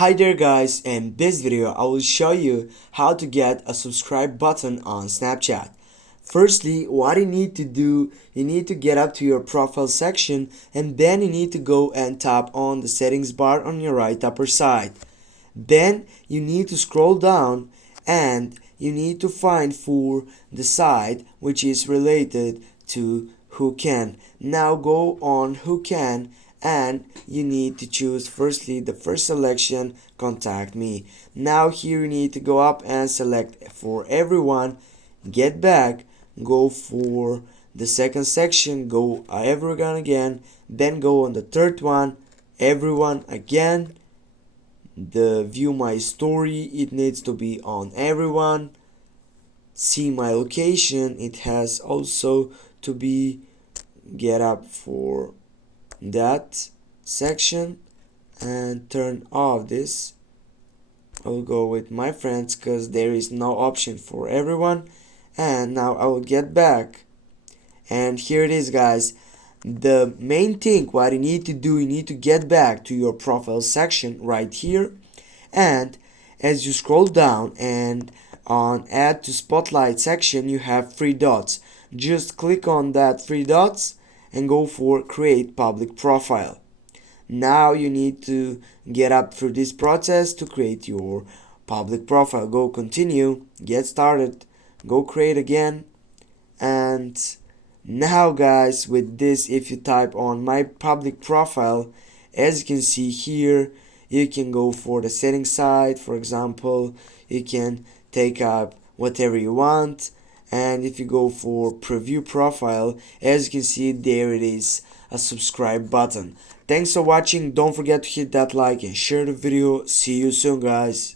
Hi there guys, in this video I will show you how to get a subscribe button on Snapchat. Firstly, what you need to do, you need to get up to your profile section and then you need to go and tap on the settings bar on your right upper side. Then you need to scroll down and you need to find for the site which is related to Who Can. Now go on Who Can and you need to choose firstly the first selection, contact me. Now here you need to go up and select for everyone, get back, go for the second section, go everyone again, then go on the third one, everyone again. The view my story, it needs to be on everyone. See my location, it has also to be get up for that section and turn off this. I'll go with my friends because there is no option for everyone. And now I will get back, and here it is guys. The main thing what you need to do, you need to get back to your profile section right here, and as you scroll down and on add to spotlight section you have three dots. Just click on that three dots and go for create public profile. Now you need to get up through this process to create your public profile. Go continue, get started, go create again. And now guys, with this, if you type on my public profile, as you can see here, you can go for the settings side. For example, you can take up whatever you want, and if you go for preview profile, as you can see there it is, a subscribe button. Thanks for watching. Don't forget to hit that like and share the video. See you soon guys.